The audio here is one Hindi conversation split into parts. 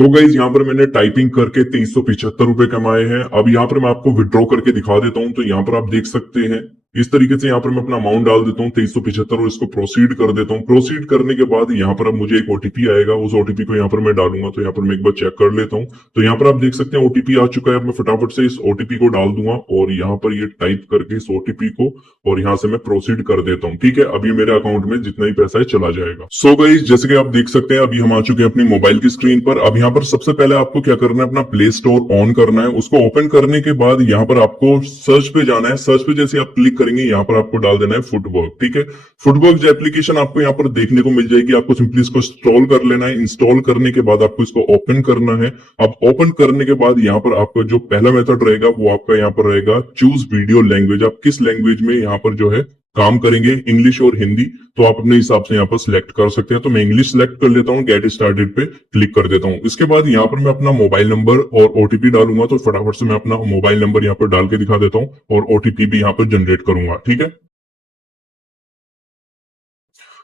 तो गाइज यहाँ पर मैंने टाइपिंग करके 2375 रुपए कमाए हैं। अब यहाँ पर मैं आपको विड्रॉ करके दिखा देता हूँ। तो यहाँ पर आप देख सकते हैं इस तरीके से यहाँ पर मैं अपना अमाउंट डाल देता हूँ 2375 और इसको प्रोसीड कर देता हूँ। प्रोसीड करने के बाद यहाँ पर अब मुझे एक ओटीपी आएगा, उस ओटीपी को यहाँ पर मैं डालूंगा। तो यहाँ पर मैं एक बार चेक कर लेता हूँ। तो यहाँ पर आप देख सकते हैं ओटीपी आ चुका है। अब मैं फटाफट से इस ओटीपी को डाल दूंगा और यहाँ पर ये टाइप करके इस ओटीपी को और यहाँ से मैं प्रोसीड कर देता हूँ। ठीक है, अभी मेरे अकाउंट में जितना ही पैसा है चला जाएगा। सो गाइस जैसे कि आप देख सकते हैं अभी हम आ चुके हैं अपनी मोबाइल की स्क्रीन पर। अब यहाँ पर सबसे पहले आपको क्या करना है, अपना प्ले स्टोर ऑन करना है। उसको ओपन करने के बाद यहाँ पर आपको सर्च पे जाना है। सर्च पे जैसे आप क्लिक करेंगे यहाँ पर आपको डाल देना है फुटवर्क। ठीक है, फुटवर्क जो एप्लीकेशन आपको यहाँ पर देखने को मिल जाएगी, आपको सिंपली इसको इंस्टॉल कर लेना है। इंस्टॉल करने के बाद आपको इसको ओपन करना है। अब ओपन करने के बाद यहाँ पर आपका जो पहला मेथड रहेगा वो आपका यहाँ पर रहेगा चूज वीडियो लैंग्वेज। आप किस लैंग्वेज में यहाँ पर जो है काम करेंगे, इंग्लिश और हिंदी, तो आप अपने हिसाब से यहाँ पर सिलेक्ट कर सकते हैं। तो मैं इंग्लिश सिलेक्ट कर लेता हूँ, गेट स्टार्टेड पे क्लिक कर देता हूँ। इसके बाद यहाँ पर मैं अपना मोबाइल नंबर और ओटीपी डालूंगा। तो फटाफट से मैं अपना मोबाइल नंबर यहाँ पर डाल के दिखा देता हूँ और ओटीपी भी यहाँ पर जनरेट करूंगा। ठीक है,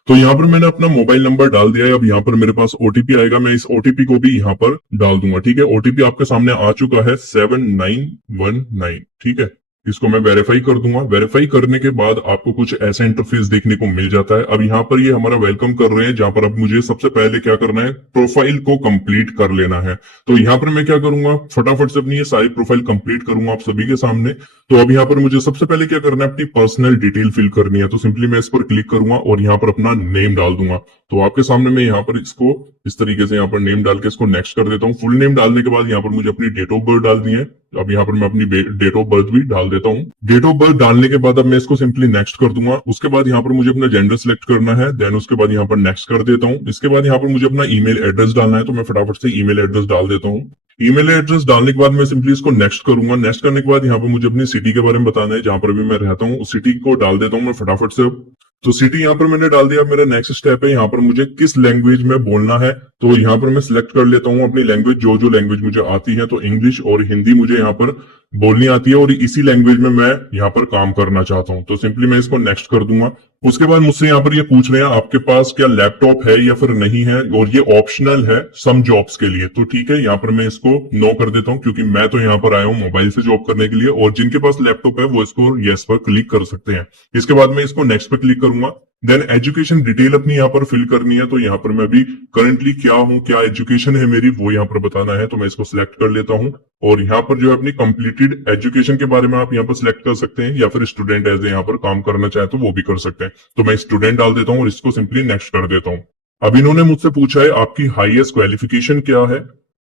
तो यहाँ पर मैंने अपना मोबाइल नंबर डाल दिया है। अब यहाँ पर मेरे पास ओटीपी आएगा, मैं इस ओटीपी को भी यहाँ पर डाल दूंगा। ठीक है, ओटीपी आपके सामने आ चुका है 7919। ठीक है, इसको मैं वेरीफाई कर दूंगा। वेरीफाई करने के बाद आपको कुछ ऐसा इंटरफेस देखने को मिल जाता है। अब यहाँ पर ये हमारा वेलकम कर रहे हैं, जहां पर अब मुझे सबसे पहले क्या करना है, प्रोफाइल को कंप्लीट कर लेना है। तो यहाँ पर मैं क्या करूंगा, फटाफट से अपनी ये सारी प्रोफाइल कंप्लीट करूंगा आप सभी के सामने। तो अब यहाँ पर मुझे सबसे पहले क्या करना है, अपनी पर्सनल डिटेल फिल करनी है। तो सिंपली मैं इस पर क्लिक करूंगा और यहाँ पर अपना नेम डाल दूंगा। तो आपके सामने मैं यहाँ पर इसको इस तरीके से यहाँ पर नेम डाल के इसको नेक्स्ट कर देता हूँ। फुल नेम डालने के बाद यहाँ पर मुझे अपनी डेट ऑफ बर्थ डालनी है। अब यहाँ पर मैं अपनी डेट ऑफ बर्थ भी डाल देता हूँ। डेट ऑफ बर्थ डालने के बाद अब मैं इसको सिंपली नेक्स्ट कर दूंगा। उसके बाद यहाँ पर मुझे अपना जेंडर सिलेक्ट करना है, देन उसके बाद यहाँ पर नेक्स्ट कर देता हूँ। इसके बाद यहाँ पर मुझे अपना ईमेल एड्रेस डालना है। तो मैं फटाफट से ईमेल एड्रेस डाल देता हूँ। ईमेल एड्रेस डालने के बाद मैं सिंपली इसको नेक्स्ट करूंगा। नेक्स्ट करने के बाद यहाँ पर मुझे अपनी सिटी के बारे में बताना है, जहां पर भी मैं रहता हूँ उस सिटी को डाल देता हूँ मैं फटाफट से। तो सिटी यहाँ पर मैंने डाल दिया। मेरा नेक्स्ट स्टेप है यहाँ पर मुझे किस लैंग्वेज में बोलना है। तो यहाँ पर मैं सिलेक्ट कर लेता हूँ अपनी लैंग्वेज, जो लैंग्वेज मुझे आती है। तो इंग्लिश और हिंदी मुझे यहाँ पर बोलनी आती है और इसी लैंग्वेज में मैं यहाँ पर काम करना चाहता हूँ। तो सिंपली मैं इसको नेक्स्ट कर दूंगा। उसके बाद मुझसे यहाँ पर ये पूछ रहे हैं आपके पास क्या लैपटॉप है या फिर नहीं है, और ये ऑप्शनल है सम जॉब्स के लिए। तो ठीक है, यहाँ पर मैं इसको नो कर देता हूँ, क्योंकि मैं तो यहाँ पर आया हूँ मोबाइल से जॉब करने के लिए, और जिनके पास लैपटॉप है वो इसको यस पर क्लिक कर सकते हैं। इसके बाद मैं इसको नेक्स्ट पर क्लिक करूंगा। देन एजुकेशन डिटेल अपनी यहाँ पर फिल करनी है। तो यहाँ पर मैं अभी करंटली क्या हूँ, क्या एजुकेशन है मेरी, वो यहाँ पर बताना है। तो मैं इसको सिलेक्ट कर लेता हूँ और यहाँ पर जो है अपनी कंप्लीटेड एजुकेशन के बारे में आप यहाँ पर सिलेक्ट कर सकते हैं, या फिर स्टूडेंट एज यहाँ पर काम करना चाहे तो वो भी कर सकते हैं। तो मैं स्टूडेंट डाल देता हूँ और इसको सिंपली नेक्स्ट कर देता हूँ। अब इन्होंने मुझसे पूछा है आपकी हाईएस्ट क्वालिफिकेशन क्या है।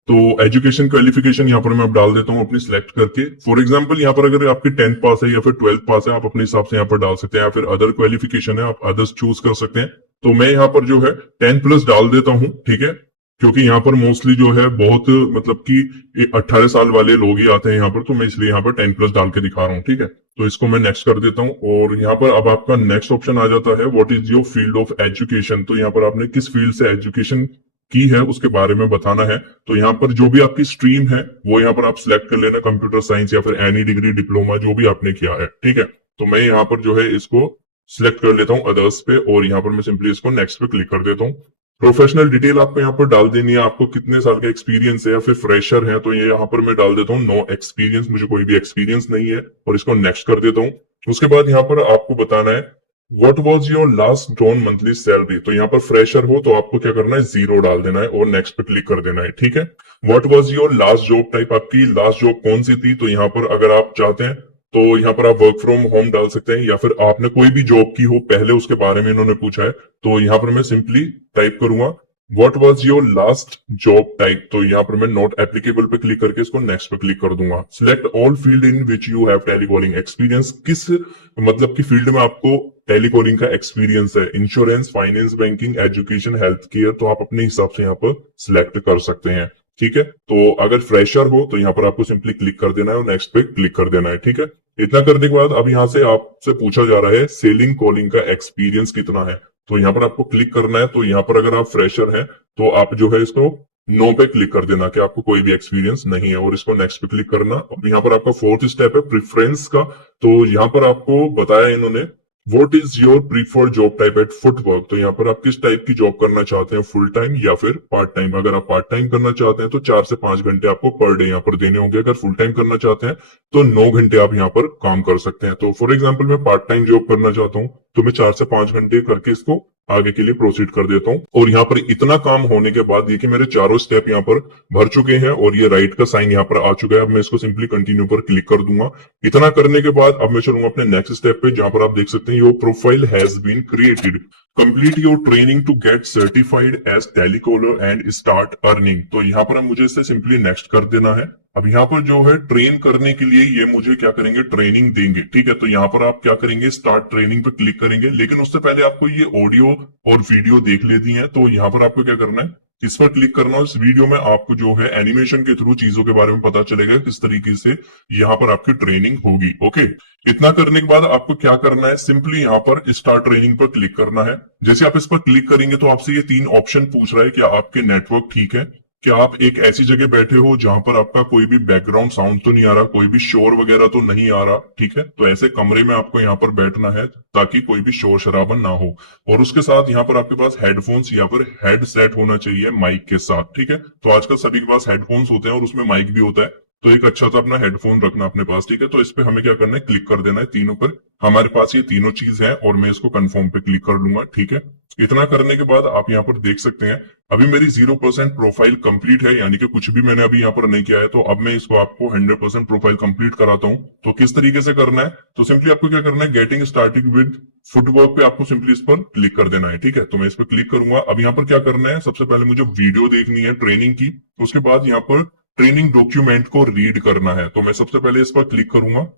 तो एजुकेशन क्वालिफिकेशन यहाँ पर मैं अब डाल देता हूँ अपनी सिलेक्ट करके। फॉर एग्जांपल यहाँ पर अगर आपकी 10th पास है या फिर 12th पास है, आप अपने हिसाब से यहाँ पर डाल सकते हैं, या फिर अदर क्वालिफिकेशन है आप अदर्स चूज कर सकते हैं। तो मैं यहाँ पर जो है 10+ डाल देता हूँ। ठीक है, क्योंकि यहाँ पर मोस्टली जो है बहुत मतलब कि 18 साल वाले लोग ही आते हैं यहाँ पर, तो मैं इसलिए यहाँ पर 10+ डाल के दिखा रहा हूँ। ठीक है, तो इसको मैं नेक्स्ट कर देता हूँ और यहाँ पर अब आपका नेक्स्ट ऑप्शन आ जाता है, what is your field of education. तो यहाँ पर आपने किस फील्ड से एजुकेशन की है उसके बारे में बताना है। तो यहाँ पर जो भी आपकी स्ट्रीम है वो यहाँ पर आप सिलेक्ट कर लेना, कंप्यूटर साइंस या फिर एनी डिग्री डिप्लोमा जो भी आपने किया है। ठीक है, तो मैं यहाँ पर जो है इसको सिलेक्ट कर लेता हूँ अदर्स पे, और यहाँ पर मैं सिंपली इसको नेक्स्ट पे क्लिक कर देता हूँ। प्रोफेशनल डिटेल आपको यहाँ पर डाल देनी है, आपको कितने साल का एक्सपीरियंस है या फिर फ्रेशर है। तो ये यहाँ पर मैं डाल देता हूँ नो एक्सपीरियंस, मुझे कोई भी एक्सपीरियंस नहीं है, और इसको नेक्स्ट कर देता हूँ। उसके बाद यहाँ पर आपको बताना है what was your last drawn monthly salary. तो यहाँ पर फ्रेशर हो तो आपको क्या करना है, 0 डाल देना है और नेक्स्ट पे क्लिक कर देना है। ठीक है, what was your last job type, आपकी लास्ट जॉब कौन सी थी। तो यहाँ पर अगर आप चाहते हैं तो यहाँ पर आप वर्क फ्रॉम होम डाल सकते हैं, या फिर आपने कोई भी जॉब की हो पहले उसके बारे में इन्होंने पूछा है। तो यहाँ पर मैं सिंपली टाइप करूंगा what was your last job type. तो यहाँ पर मैं नॉट एप्लीकेबल पे क्लिक करके इसको नेक्स्ट पे क्लिक कर दूंगा। Select all field in which you have telecalling experience, किस मतलब की फील्ड में आपको टेलीकॉलिंग का एक्सपीरियंस है, insurance, finance, banking, education, health care. तो आप अपने हिसाब से यहाँ पर सिलेक्ट कर सकते हैं। ठीक है, तो अगर फ्रेशर हो तो यहाँ पर आपको सिंपली क्लिक कर देना है और नेक्स्ट पे क्लिक कर देना है। ठीक है, इतना करने के बाद अब यहाँ से आपसे पूछा जा रहा है सेलिंग कॉलिंग का एक्सपीरियंस कितना है। तो यहाँ पर आपको क्लिक करना है। तो यहाँ पर अगर आप फ्रेशर हैं तो आप जो है इसको नो पे क्लिक कर देना कि आपको कोई भी एक्सपीरियंस नहीं है, और इसको नेक्स्ट पे क्लिक करना। अब यहाँ पर आपका 4th स्टेप है प्रेफरेंस का। तो यहाँ पर आपको बताया इन्होंने what is your preferred job type at footwork. तो यहाँ पर आप किस टाइप की जॉब करना चाहते हैं, फुल टाइम या फिर पार्ट टाइम। अगर आप पार्ट टाइम करना चाहते हैं तो 4 से 5 घंटे आपको पर डे यहाँ पर देने होंगे। अगर फुल टाइम करना चाहते हैं तो 9 घंटे आप यहाँ पर काम कर सकते हैं। तो फॉर एग्जाम्पल मैं पार्ट टाइम जॉब करना चाहता हूँ तो मैं 4 से 5 घंटे करके इसको आगे के लिए प्रोसीड कर देता हूँ। और यहाँ पर इतना काम होने के बाद देखिए मेरे चारों स्टेप यहाँ पर भर चुके हैं और ये राइट का साइन यहाँ पर आ चुका है। अब मैं इसको सिंपली कंटिन्यू पर क्लिक कर दूंगा। इतना करने के बाद अब मैं चलूंगा अपने नेक्स्ट स्टेप पे, जहां पर आप देख सकते हैं your profile has been created, complete your training to get certified as telecaller and start earning. तो यहाँ पर मुझे इसे सिंपली नेक्स्ट कर देना है। अब यहाँ पर जो है ट्रेन करने के लिए ये मुझे क्या करेंगे, ट्रेनिंग देंगे। ठीक है, तो यहाँ पर आप क्या करेंगे, स्टार्ट ट्रेनिंग पे क्लिक करेंगे। लेकिन उससे पहले आपको ये ऑडियो और वीडियो देख लेती है। तो यहाँ पर आपको क्या करना है, इस पर क्लिक करना। इस वीडियो में आपको जो है एनिमेशन के थ्रू चीजों के बारे में पता चलेगा किस तरीके से यहाँ पर आपकी ट्रेनिंग होगी। ओके, इतना करने के बाद आपको क्या करना है, सिंपली यहाँ पर स्टार्ट ट्रेनिंग पर क्लिक करना है। जैसे आप इस पर क्लिक करेंगे तो आपसे ये 3 ऑप्शन पूछ रहा है कि आपके नेटवर्क ठीक है, क्या आप एक ऐसी जगह बैठे हो जहां पर आपका कोई भी बैकग्राउंड साउंड तो नहीं आ रहा, कोई भी शोर वगैरह तो नहीं आ रहा। ठीक है, तो ऐसे कमरे में आपको यहाँ पर बैठना है ताकि कोई भी शोर शराबा ना हो। और उसके साथ यहाँ पर आपके पास हेडफोन्स या फिर हेडसेट होना चाहिए माइक के साथ। ठीक है, तो आजकल सभी के पास हेडफोन्स होते हैं और उसमें माइक भी होता है, तो एक अच्छा सा अपना हेडफोन रखना अपने पास। ठीक है, तो इस पे हमें क्या करना है, क्लिक कर देना है तीनों पर। हमारे पास ये तीनों चीज है और मैं इसको कंफर्म पे क्लिक कर लूंगा। ठीक है, इतना करने के बाद आप यहाँ पर देख सकते हैं अभी मेरी 0% प्रोफाइल कंप्लीट है, यानी कि कुछ भी मैंने अभी यहाँ पर नहीं किया है। तो अब मैं इसको आपको 100% प्रोफाइल कंप्लीट कराता हूँ। तो किस तरीके से करना है, तो सिंपली आपको क्या करना है, गेटिंग स्टार्टिंग विद फुटवर्क पे आपको सिंपली इस पर क्लिक कर देना है। ठीक है, तो मैं इस पर क्लिक करूंगा। अब यहाँ पर क्या करना है, सबसे पहले मुझे वीडियो देखनी है ट्रेनिंग की। उसके बाद यहाँ पर ट्रेनिंग डॉक्यूमेंट को रीड करना है। तो मैं सबसे पहले इस पर क्लिक करूंगा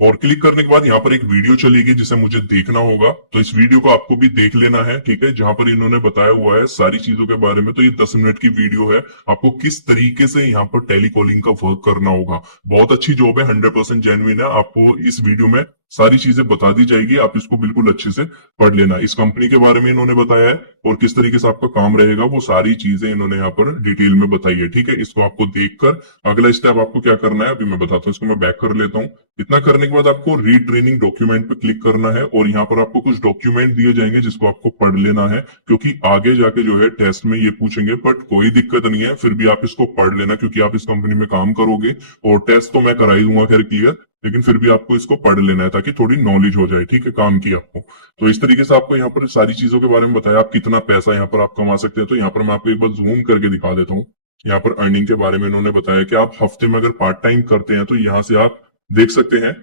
और क्लिक करने के बाद यहाँ पर एक वीडियो चलेगी जिसे मुझे देखना होगा। तो इस वीडियो को आपको भी देख लेना है। ठीक है, जहां पर इन्होंने बताया हुआ है सारी चीजों के बारे में। तो ये 10 मिनट की वीडियो है, आपको किस तरीके से यहाँ पर टेलीकॉलिंग का वर्क करना होगा। बहुत अच्छी जॉब है, 100% जेन्युइन है। आपको इस वीडियो में सारी चीजें बता दी जाएगी, आप इसको बिल्कुल अच्छे से पढ़ लेना। इस कंपनी के बारे में इन्होंने बताया है और किस तरीके से आपका काम रहेगा, वो सारी चीजें इन्होंने यहाँ पर डिटेल में बताई है। ठीक है, इसको आपको देखकर अगला स्टेप आपको क्या करना है अभी मैं बताता हूँ। इसको मैं बैक कर लेता हूँ। इतना करने के बाद आपको रीड ट्रेनिंग डॉक्यूमेंट पे क्लिक करना है और यहाँ पर आपको कुछ डॉक्यूमेंट दिए जाएंगे जिसको आपको पढ़ लेना है, क्योंकि आगे जाके जो है टेस्ट में ये पूछेंगे। बट कोई दिक्कत नहीं है, फिर भी आप इसको पढ़ लेना क्योंकि आप इस कंपनी में काम करोगे। और टेस्ट तो मैं करा ही दूंगा खैर क्लियर, लेकिन फिर भी आपको इसको पढ़ लेना है ताकि थोड़ी नॉलेज हो जाए। ठीक है, काम की आपको। तो इस तरीके से आपको यहाँ पर सारी चीजों के बारे में बताया, आप कितना पैसा यहाँ पर आप कमा सकते हैं। तो यहाँ पर मैं आपको एक बार जूम करके दिखा देता हूँ। यहाँ पर अर्निंग के बारे में इन्होंने बताया कि आप हफ्ते में अगर पार्ट टाइम करते हैं तो यहाँ से आप देख सकते हैं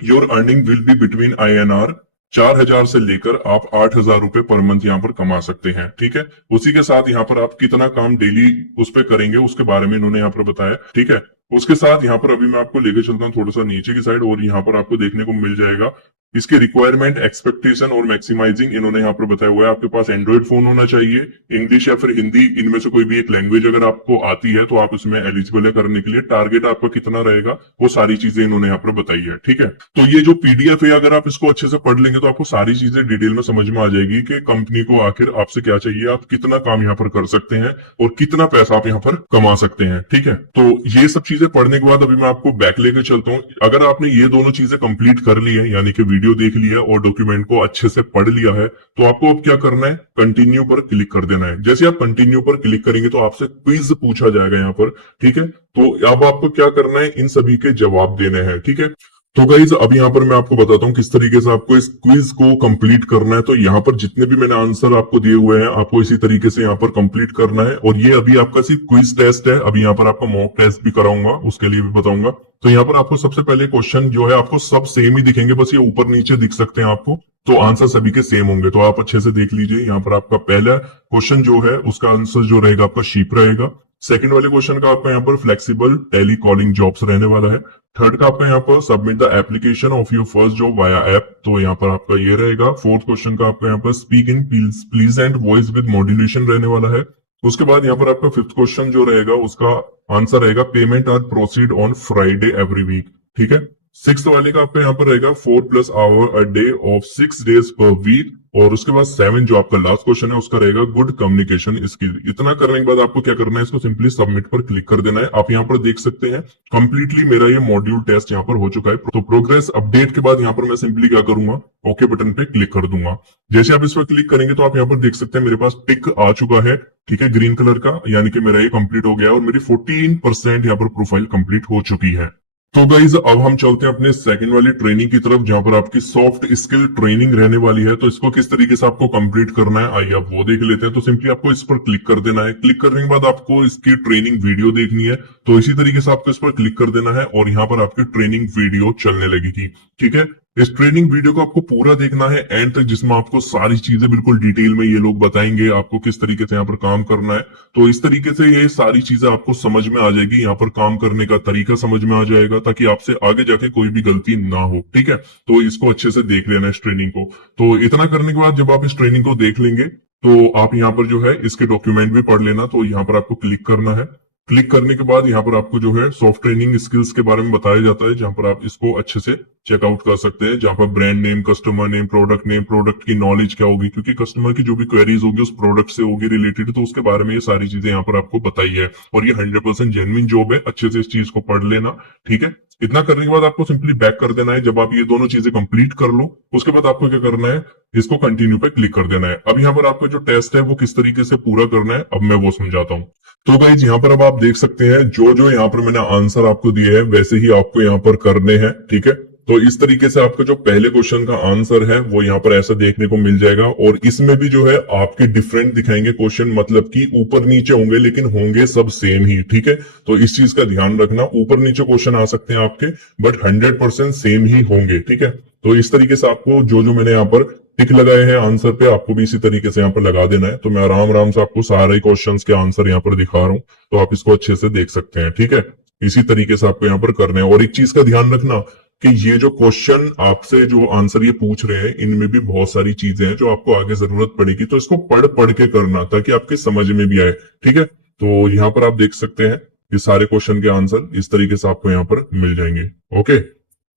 your earning will be between INR 4,000 से लेकर आप 8,000 रुपए पर मंथ यहाँ पर कमा सकते हैं। ठीक है, उसी के साथ यहाँ पर आप कितना काम डेली उस पर करेंगे उसके बारे में इन्होंने यहाँ पर बताया। ठीक है, उसके साथ यहाँ पर अभी मैं आपको लेके चलता हूँ थोड़ा सा नीचे की साइड और यहाँ पर आपको देखने को मिल जाएगा इसके रिक्वायरमेंट, एक्सपेक्टेशन और मैक्सिमाइजिंग इन्होंने यहाँ पर बताया हुआ है। आपके पास एंड्रॉइड फोन होना चाहिए, इंग्लिश या फिर हिंदी, इनमें से कोई भी एक लैंग्वेज अगर आपको आती है तो आप उसमें एलिजिबल है करने के लिए। टारगेट आपका कितना रहेगा वो सारी चीजें इन्होंने यहाँ पर बताई है। ठीक है, तो ये जो PDF है अगर आप इसको अच्छे से पढ़ लेंगे तो आपको सारी चीजें डिटेल में समझ में आ जाएगी कि कंपनी को आखिर आपसे क्या चाहिए, आप कितना काम यहाँ पर कर सकते हैं और कितना पैसा आप यहाँ पर कमा सकते हैं। ठीक है, तो ये सब चीजें पढ़ने के बाद अभी मैं आपको बैक लेकर चलता हूँ। अगर आपने ये दोनों चीजें कंप्लीट कर ली है, यानी कि वीडियो देख लिया और डॉक्यूमेंट को अच्छे से पढ़ लिया है, तो आपको अब क्या करना है, कंटिन्यू पर क्लिक कर देना है। जैसे आप कंटिन्यू पर क्लिक करेंगे तो आपसे क्विज पूछा जाएगा यहाँ पर। ठीक है, तो अब आपको क्या करना है, इन सभी के जवाब देने हैं। ठीक है, तो गाइज अब यहाँ पर मैं आपको बताता हूँ किस तरीके से आपको इस क्विज को कंप्लीट करना है। तो यहाँ पर जितने भी मैंने आंसर आपको दिए हुए हैं आपको इसी तरीके से यहाँ पर कंप्लीट करना है। और ये अभी आपका सिर्फ क्विज टेस्ट है, अभी यहाँ पर आपका मॉक टेस्ट भी कराऊंगा, उसके लिए भी बताऊंगा। तो यहाँ पर आपको सबसे पहले क्वेश्चन जो है आपको सब सेम ही दिखेंगे, बस ये ऊपर नीचे दिख सकते हैं आपको, तो आंसर सभी के सेम होंगे। तो आप अच्छे से देख लीजिए। यहाँ पर आपका पहला क्वेश्चन जो है उसका आंसर जो रहेगा आपका शीप रहेगा। सेकंड वाले क्वेश्चन का आपका यहाँ पर फ्लेक्सिबल टेली कॉलिंग जॉब्स रहने वाला है। थर्ड का आपका यहाँ पर submit the application of your first job via app, तो यहाँ पर आपका ये रहेगा। फोर्थ क्वेश्चन का आपका यहाँ पर speak in pleasant voice with modulation रहने वाला है। उसके बाद यहाँ पर आपका फिफ्थ क्वेश्चन जो रहेगा उसका आंसर रहेगा payment are proceed on Friday every week. ठीक है, सिक्स्थ वाले का आपका यहाँ पर रहेगा 4+ hour a day of 6 days per week. और उसके बाद 7 जो आपका लास्ट क्वेश्चन है उसका रहेगा गुड कम्युनिकेशन स्किल। इतना करने के बाद आपको क्या करना है, इसको सिंपली सबमिट पर क्लिक कर देना है। आप यहाँ पर देख सकते हैं कंप्लीटली मेरा ये मॉड्यूल टेस्ट यहाँ पर हो चुका है। तो प्रोग्रेस अपडेट के बाद यहाँ पर मैं सिंपली क्या करूंगा, ओके बटन पे क्लिक कर दूंगा। जैसे आप इस पर क्लिक करेंगे तो आप यहाँ पर देख सकते हैं मेरे पास टिक आ चुका है, ठीक है, ग्रीन कलर का, यानी कि मेरा ये कंप्लीट हो गया और मेरी 14% यहाँ पर प्रोफाइल कंप्लीट हो चुकी है। तो गाइज अब हम चलते हैं अपने सेकंड वाली ट्रेनिंग की तरफ, जहां पर आपकी सॉफ्ट स्किल ट्रेनिंग रहने वाली है। तो इसको किस तरीके से आपको कंप्लीट करना है आइए आप वो देख लेते हैं। तो सिंपली आपको इस पर क्लिक कर देना है। क्लिक करने के बाद आपको इसकी ट्रेनिंग वीडियो देखनी है, तो इसी तरीके से आपको इस पर क्लिक कर देना है और यहाँ पर आपकी ट्रेनिंग वीडियो चलने लगेगी, ठीक है। इस ट्रेनिंग वीडियो को आपको पूरा देखना है एंड तक, जिसमें आपको सारी चीजें बिल्कुल डिटेल में ये लोग बताएंगे आपको किस तरीके से यहाँ पर काम करना है। तो इस तरीके से ये सारी चीजें आपको समझ में आ जाएगी, यहाँ पर काम करने का तरीका समझ में आ जाएगा, ताकि आपसे आगे जाके कोई भी गलती ना हो, ठीक है। तो इसको अच्छे से देख लेना इस ट्रेनिंग को। तो इतना करने के बाद जब आप इस ट्रेनिंग को देख लेंगे तो आप यहाँ पर जो है इसके डॉक्यूमेंट भी पढ़ लेना। तो यहाँ पर आपको क्लिक करना है। क्लिक करने के बाद यहाँ पर आपको जो है सॉफ्ट ट्रेनिंग स्किल्स के बारे में बताया जाता है, जहां पर आप इसको अच्छे से चेकआउट कर सकते हैं, जहां पर brand name, customer name, product की नॉलेज क्या होगी, क्योंकि कस्टमर की जो भी क्वेरीज होगी उस प्रोडक्ट से होगी रिलेटेड, तो उसके बारे में ये सारी चीजें यहाँ पर आपको बताई है। और ये 100% जेन्युइन जॉब है, अच्छे से इस चीज को पढ़ लेना, ठीक है। इतना करने के बाद आपको सिंपली बैक कर देना है। जब आप ये दोनों चीजें कंप्लीट कर लो उसके बाद आपको क्या करना है, इसको कंटिन्यू पे क्लिक कर देना है। अब यहाँ पर आपका जो टेस्ट है वो किस तरीके से पूरा करना है अब मैं वो समझाता हूँ। तो गाइज यहाँ पर अब आप देख सकते हैं जो जो यहाँ पर मैंने आंसर आपको दिए हैं वैसे ही आपको यहाँ पर करने हैं, ठीक है। तो इस तरीके से आपका जो पहले क्वेश्चन का आंसर है वो यहाँ पर ऐसा देखने को मिल जाएगा और इसमें भी जो है आपके डिफरेंट दिखाएंगे क्वेश्चन, मतलब कि ऊपर नीचे होंगे लेकिन होंगे सब सेम ही, ठीक है। तो इस चीज का ध्यान रखना, ऊपर नीचे क्वेश्चन आ सकते हैं आपके बट 100% सेम ही होंगे, ठीक है। तो इस तरीके से आपको जो जो मैंने यहाँ पर टिक लगाए हैं आंसर पे आपको भी इसी तरीके से यहाँ पर लगा देना है। तो मैं आराम आराम से आपको सारे क्वेश्चंस के आंसर यहाँ पर दिखा रहा हूँ, तो आप इसको अच्छे से देख सकते हैं, ठीक है। इसी तरीके से आपको यहाँ पर करना है। और एक चीज का ध्यान रखना कि ये जो क्वेश्चन आपसे जो आंसर ये पूछ रहे हैं इनमें भी बहुत सारी चीजें हैं जो आपको आगे जरूरत पड़ेगी, तो इसको पढ़ पढ़ के करना ताकि आपके समझ में भी आए, ठीक है। तो यहाँ पर आप देख सकते हैं ये सारे क्वेश्चन के आंसर इस तरीके से आपको यहाँ पर मिल जाएंगे, ओके।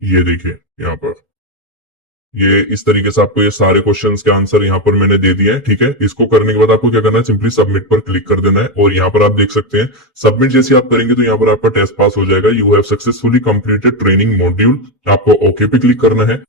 ये देखिए यहाँ पर ये इस तरीके से आपको ये सारे क्वेश्चंस के आंसर यहाँ पर मैंने दे दिए हैं, ठीक है। इसको करने के बाद आपको क्या करना है, सिंपली सबमिट पर क्लिक कर देना है और यहाँ पर आप देख सकते हैं सबमिट जैसे आप करेंगे तो यहाँ पर आपका टेस्ट पास हो जाएगा। You have successfully completed training module, आपको ओके पे क्लिक करना है।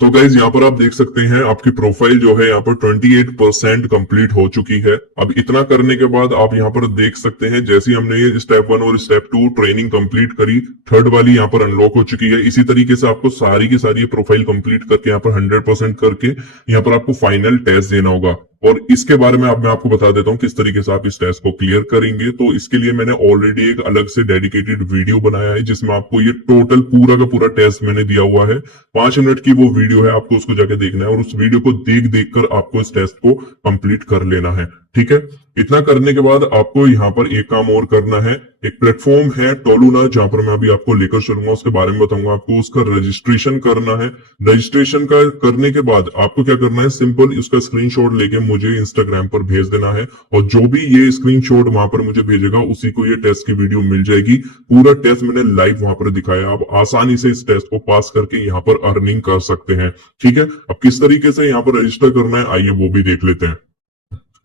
तो गाइज यहाँ पर आप देख सकते हैं आपकी प्रोफाइल जो है यहाँ पर 28% कंप्लीट हो चुकी है। अब इतना करने के बाद आप यहाँ पर देख सकते हैं जैसे ही हमने ये स्टेप 1 और स्टेप 2 ट्रेनिंग कंप्लीट करी, थर्ड वाली यहाँ पर अनलॉक हो चुकी है। इसी तरीके से आपको सारी की सारी प्रोफाइल कंप्लीट करके यहाँ पर 100% करके यहाँ पर आपको फाइनल टेस्ट देना होगा। और इसके बारे में अब मैं आपको बता देता हूँ किस तरीके से आप इस टेस्ट को क्लियर करेंगे। तो इसके लिए मैंने ऑलरेडी एक अलग से डेडिकेटेड वीडियो बनाया है जिसमें आपको ये टोटल पूरा का पूरा टेस्ट मैंने दिया हुआ है। 5 मिनट की वो वीडियो है, आपको उसको जाके देखना है और उस वीडियो को देख देख कर आपको इस टेस्ट को कंप्लीट कर लेना है, ठीक है। इतना करने के बाद आपको यहाँ पर एक काम और करना है। एक प्लेटफॉर्म है टोलूना जहां पर मैं अभी आपको लेकर चलूंगा, उसके बारे में बताऊंगा आपको। उसका रजिस्ट्रेशन करना है। रजिस्ट्रेशन का करने के बाद आपको क्या करना है, सिंपल उसका स्क्रीनशॉट लेके मुझे इंस्टाग्राम पर भेज देना है और जो भी ये स्क्रीनशॉट वहां पर मुझे भेजेगा उसी को ये टेस्ट की वीडियो मिल जाएगी। पूरा टेस्ट मैंने लाइव वहां पर दिखाया। आप आसानी से इस टेस्ट को पास करके यहाँ पर अर्निंग कर सकते हैं, ठीक है। अब किस तरीके से यहाँ पर रजिस्टर करना है आइए वो भी देख लेते हैं।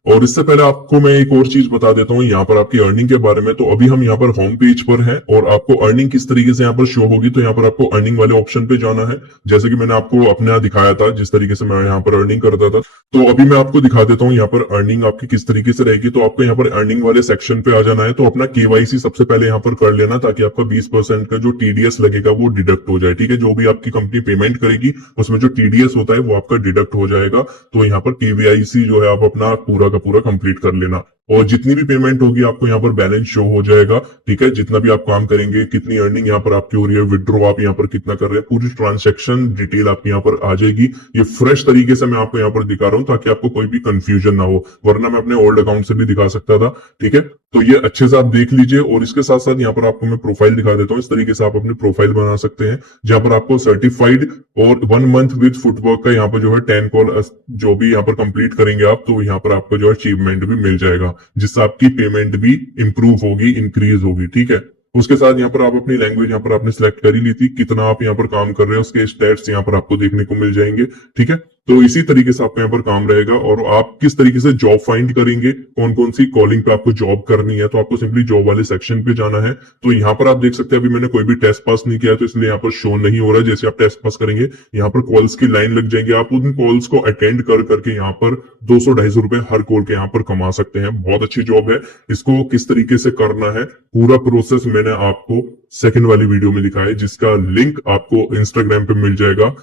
और इससे पहले आपको मैं एक और चीज बता देता हूँ यहाँ पर आपकी अर्निंग के बारे में। तो अभी हम यहाँ पर होम पेज पर हैं और आपको अर्निंग किस तरीके से यहाँ पर शो होगी, तो यहाँ पर आपको अर्निंग वाले ऑप्शन पे जाना है। जैसे कि मैंने आपको अपना दिखाया था जिस तरीके से मैं यहाँ पर अर्निंग करता था, तो अभी मैं आपको दिखा देता हूँ यहाँ पर अर्निंग आपकी किस तरीके से रहेगी। तो आपको यहाँ पर अर्निंग वाले सेक्शन पे आ जाना है। तो अपना केवाईसी सबसे पहले यहाँ पर कर लेना ताकि आपका 20% का जो टीडीएस लगेगा वो डिडक्ट हो जाए, ठीक है। जो भी आपकी कंपनी पेमेंट करेगी उसमें जो टीडीएस होता है वो आपका डिडक्ट हो जाएगा। तो यहाँ पर केवाईसी जो है आप अपना पूरा का पूरा कंप्लीट कर लेना और जितनी भी पेमेंट होगी आपको यहाँ पर बैलेंस शो हो जाएगा, ठीक है। जितना भी आप काम करेंगे, कितनी अर्निंग यहाँ पर आपकी हो रही है, विड्रॉ आप यहाँ पर कितना कर रहे हैं, पूरी ट्रांजैक्शन डिटेल आपकी यहाँ पर आ जाएगी। ये फ्रेश तरीके से मैं आपको यहाँ पर दिखा रहा हूँ ताकि आपको कोई भी कंफ्यूजन ना हो, वरना मैं अपने ओल्ड अकाउंट से भी दिखा सकता था, ठीक है। तो ये अच्छे से आप देख लीजिए और इसके साथ साथ यहाँ पर आपको मैं प्रोफाइल दिखा देता हूँ। इस तरीके से आप अपनी प्रोफाइल बना सकते हैं जहां पर आपको सर्टिफाइड और 1 मंथ विद फुटवर्क का यहाँ पर जो है 10 कॉल जो भी यहाँ पर कंप्लीट करेंगे आप, तो यहाँ पर आपको जो है अचीवमेंट भी मिल जाएगा जिससे आपकी पेमेंट भी इंप्रूव होगी, इंक्रीज होगी, ठीक है। उसके साथ यहाँ पर आप अपनी लैंग्वेज यहाँ पर आपने सिलेक्ट कर ही ली थी, कितना आप यहाँ पर काम कर रहे हैं उसके स्टेट्स यहाँ पर आपको देखने को मिल जाएंगे, ठीक है। तो इसी तरीके से आपका यहाँ पर काम रहेगा। और आप किस तरीके से जॉब फाइंड करेंगे, कौन कौन सी कॉलिंग पे आपको जॉब करनी है, तो आपको सिंपली जॉब वाले सेक्शन पे जाना है। तो यहाँ पर आप देख सकते हैं अभी मैंने कोई भी टेस्ट पास नहीं किया, तो इसलिए यहाँ पर शो नहीं हो रहा है। जैसे आप टेस्ट पास करेंगे यहाँ पर कॉल्स की लाइन लग जाएंगे, आप उन कॉल्स को अटेंड कर करके यहाँ पर 200-250 रुपए हर कॉल के यहाँ पर कमा सकते हैं। बहुत अच्छी जॉब है। इसको किस तरीके से करना है पूरा प्रोसेस मैंने आपको सेकंड वाली वीडियो में लिखा है, जिसका लिंक आपको इंस्टाग्राम पे मिल जाएगा।